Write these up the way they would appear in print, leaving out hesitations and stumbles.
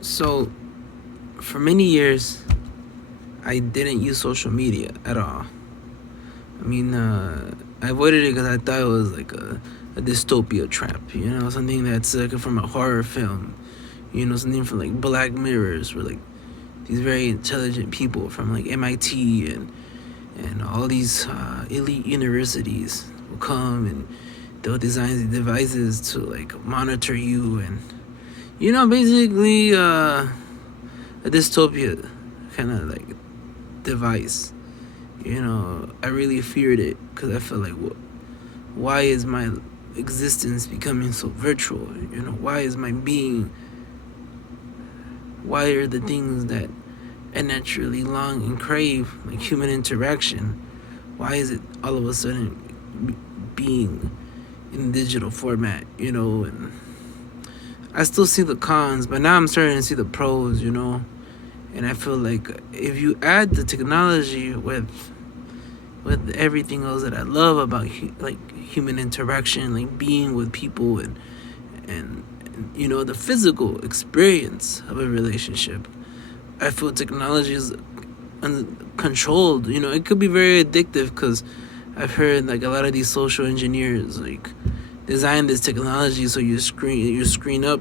So, for many years, I didn't use social media at all. I mean, I avoided it because I thought it was like a dystopia trap, something that's like from a horror film, something from like Black Mirrors, where like these very intelligent people from like MIT and all these elite universities will come and they'll design these devices to like monitor you and basically a dystopia kind of like device. I really feared it because I felt like, why is my existence becoming so virtual? Why is my being? Why are the things that I naturally long and crave, like human interaction, why is it all of a sudden being in digital format? And I still see the cons, but now I'm starting to see the pros. And I feel like if you add the technology with everything else that I love about like human interaction, like being with people and the physical experience of a relationship, I feel technology is uncontrolled. It could be very addictive because I've heard like a lot of these social engineers like design this technology so you screen up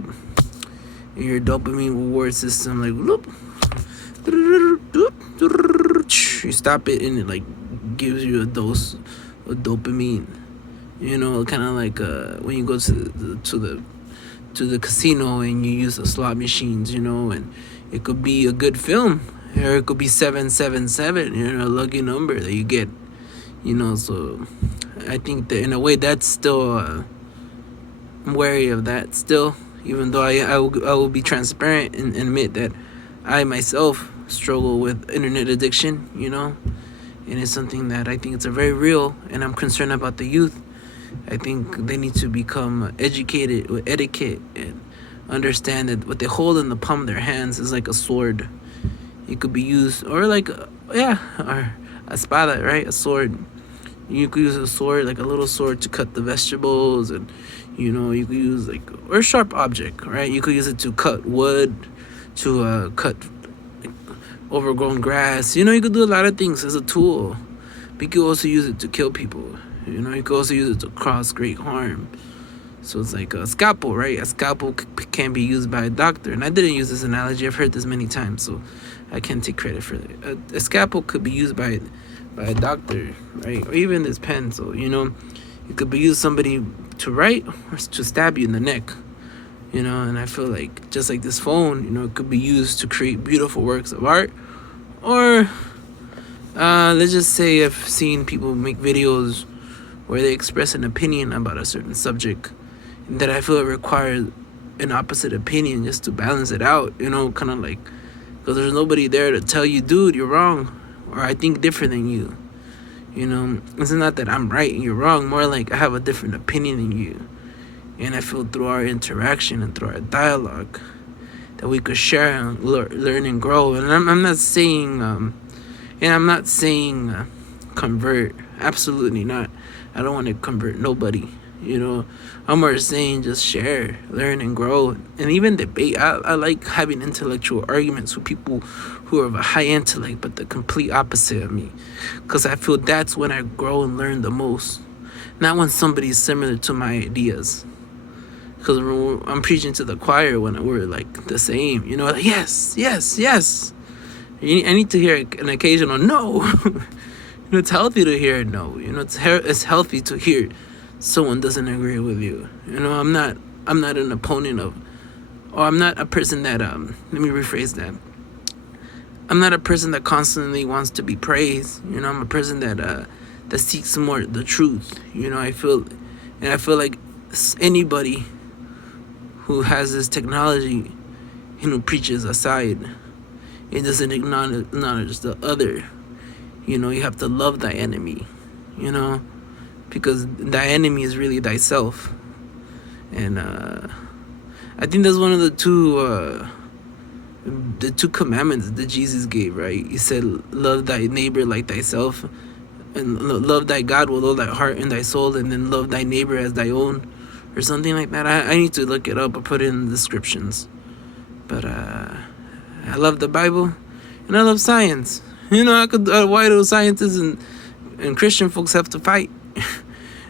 your dopamine reward system like whoop, you stop it and it like gives you a dose of dopamine. Kind of like when you go to the casino and you use the slot machines. And it could be a good film or it could be 777. A lucky number that you get. So I think that in a way that's still I'm wary of that still, even though I will be transparent and admit that I myself struggle with internet addiction, and it's something that I think it's a very real, and I'm concerned about the youth. I think they need to become educated with etiquette and understand that what they hold in the palm of their hands is like a sword. It could be used, or like, or a spada, right? A sword. You could use a sword, like a little sword, to cut the vegetables, and you could use like, or a sharp object, right? You could use it to cut wood, to cut like, overgrown grass. You could do a lot of things as a tool. But you could also use it to kill people. You could also use it to cause great harm. So it's like a scalpel, right? A scalpel can be used by a doctor. And I didn't use this analogy. I've heard this many times, so I can't take credit for it. A scalpel could be used by a doctor, right? Or even this pencil, it could be used somebody to write or to stab you in the neck, and I feel like just like this phone, it could be used to create beautiful works of art, or let's just say I've seen people make videos where they express an opinion about a certain subject that I feel it requires an opposite opinion just to balance it out, kind of like, because there's nobody there to tell you, dude, you're wrong, or I think different than you. It's not that I'm right and you're wrong, more like I have a different opinion than you. And I feel through our interaction and through our dialogue that we could share and learn and grow. And I'm not saying, convert. Absolutely not. I don't want to convert nobody. I'm more saying just share, learn, and grow, and even debate. I like having intellectual arguments with people who are of a high intellect, but the complete opposite of me, because I feel that's when I grow and learn the most. Not when somebody's similar to my ideas, because I'm preaching to the choir when we're like the same. Like, yes, yes, yes. I need to hear an occasional no. It's healthy to hear no. It's healthy to hear someone doesn't agree with you. I'm not an opponent of, or I'm not a person that let me rephrase that. I'm not a person that constantly wants to be praised. I'm a person that seeks more the truth. I feel like anybody who has this technology and who preaches aside, it doesn't acknowledge the other. You have to love thy enemy. Because thy enemy is really thyself. And I think that's one of the two commandments that Jesus gave, right? He said, love thy neighbor like thyself, and love thy God with all thy heart and thy soul, and then love thy neighbor as thy own, or something like that. I need to look it up or put it in the descriptions. But I love the Bible, and I love science. I could. Why do scientists and Christian folks have to fight?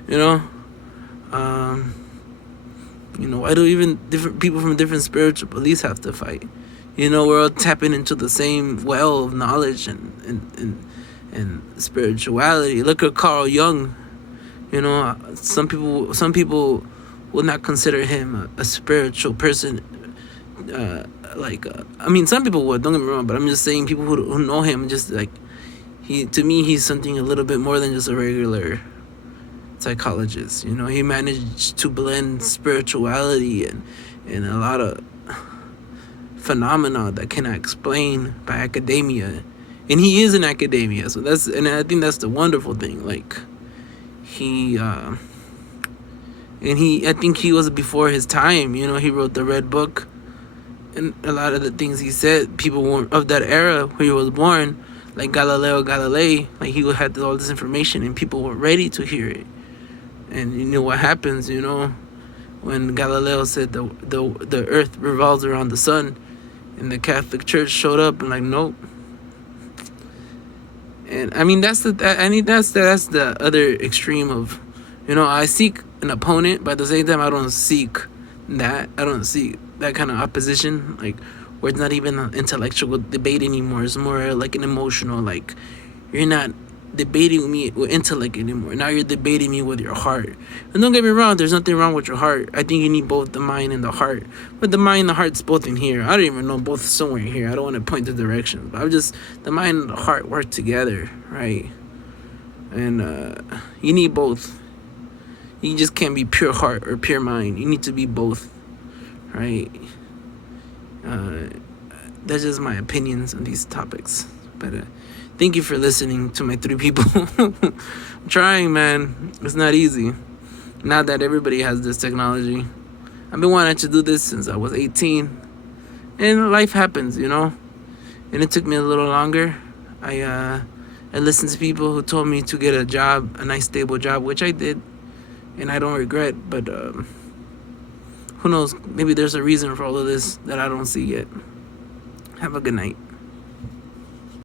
you know, um, why do even different people from different spiritual beliefs have to fight? We're all tapping into the same well of knowledge and spirituality. Look at Carl Jung. Some people will not consider him a spiritual person. Some people would. Don't get me wrong, but I'm just saying people who know him, just like to me, he's something a little bit more than just a regular psychologist. He managed to blend spirituality and a lot of phenomena that cannot explain by academia, and he is in academia. So I think that's the wonderful thing. Like I think he was before his time. He wrote the Red Book, and a lot of the things he said, people weren't of that era where he was born, like Galileo Galilei. Like he had all this information, and people weren't ready to hear it. And what happens, when Galileo said the Earth revolves around the sun, and the Catholic Church showed up and like, nope. And I mean that's the other extreme of, I seek an opponent, but at the same time I don't seek that kind of opposition, like where it's not even an intellectual debate anymore. It's more like an emotional, like you're not debating me with intellect anymore. Now you're debating me with your heart. And don't get me wrong, there's nothing wrong with your heart. I think you need both the mind and the heart. But the mind and the heart's both in here. I don't even know, both somewhere in here. I don't want to point the directions. But the mind and the heart work together, right? And you need both. You just can't be pure heart or pure mind. You need to be both, right? That's just my opinions on these topics. But thank you for listening to my 3 people. I'm trying, man. It's not easy. Now that everybody has this technology. I've been wanting to do this since I was 18. And life happens, And it took me a little longer. I listened to people who told me to get a job, a nice stable job, which I did. And I don't regret. But who knows? Maybe there's a reason for all of this that I don't see yet. Have a good night.